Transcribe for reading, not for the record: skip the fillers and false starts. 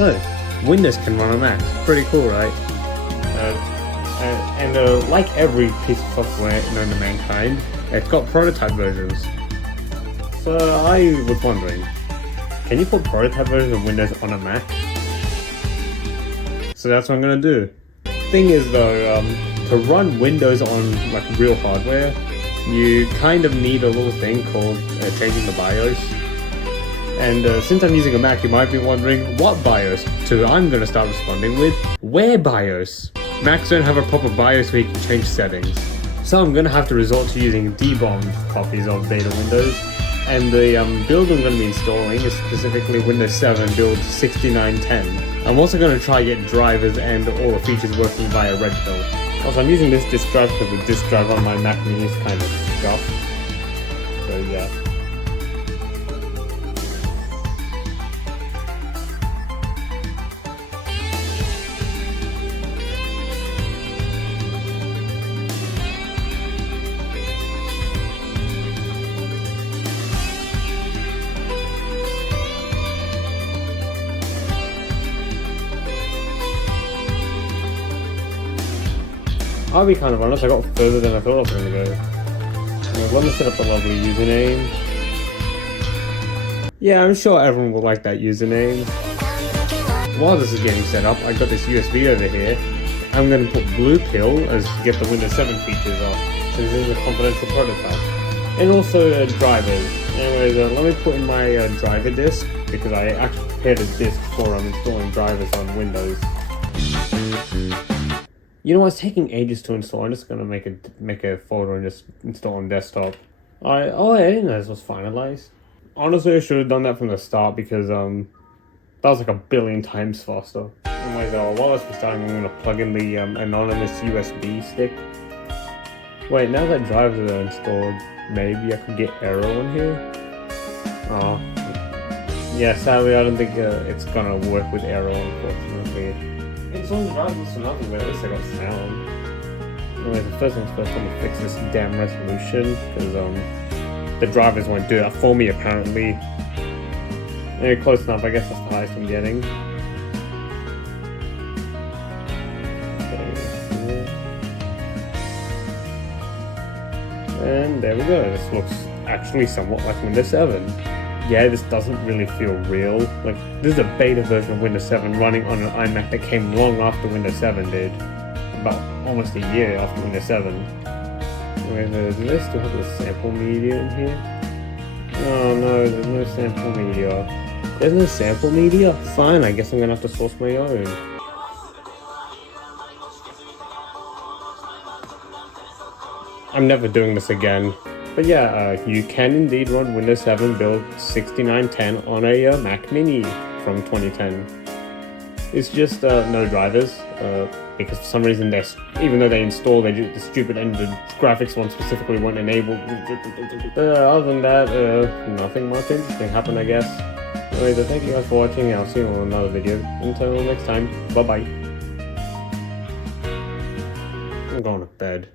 So, Windows can run on Mac. Pretty cool, right? Like every piece of software known to mankind, it's got prototype versions. So I was wondering, can you put prototype versions of Windows on a Mac? So that's what I'm gonna do. Thing is though, to run Windows on like real hardware, you kind of need a little thing called changing the BIOS. And since I'm using a Mac, you might be wondering, what BIOS? So I'm going to start responding with, where BIOS? Macs don't have a proper BIOS where you can change settings. So I'm going to have to resort to using debombed copies of Beta Windows. And the build I'm going to be installing is specifically Windows 7 build 6910. I'm also going to try get drivers and all the features working via Red Pill. Also, I'm using this disk drive because the disk drive on my Mac Mini is kind of scuffed. So yeah. I'll be kind of honest, I got further than I thought I was going to go. I'm going to set up a lovely username. Yeah, I'm sure everyone will like that username. While this is getting set up, I got this USB over here. I'm going to put Blue Pill as to get the Windows 7 features off, since this is a confidential prototype. And also drivers. Anyways, let me put in my driver disk, because I actually prepared a disk for installing drivers on Windows. You know, it's taking ages to install. I'm just gonna make a folder and just install on desktop. I didn't know this was finalized. Honestly, I should have done that from the start because that was like a billion times faster. Anyways, while this was starting, I'm gonna plug in the anonymous USB stick. Wait, now that drivers are installed, maybe I could get Aero in here. Oh, yeah. Sadly, I don't think it's gonna work with Aero, unfortunately. It's on the drivers for nothing, but at least I got sound. Anyway, the first things first, I'm gonna fix this damn resolution, because the drivers won't do that for me, apparently. Yeah, close enough, I guess that's the highest I'm getting. And there we go, this looks actually somewhat like Windows 7. Yeah, this doesn't really feel real. Like, this is a beta version of Windows 7 running on an iMac that came long after Windows 7 did. About almost a year after Windows 7. Anyway, do they still have the sample media in here? Oh no, there's no sample media. There's no sample media? Fine, I guess I'm gonna have to source my own. I'm never doing this again. But yeah, you can indeed run Windows 7 build 6910 on a Mac Mini from 2010. It's just no drivers, because for some reason even though they installed, the stupid and the graphics one specifically weren't enabled. Other than that, nothing much interesting happened, I guess. Anyways, thank you guys for watching, and I'll see you on another video. Until next time, bye bye. I'm going to bed.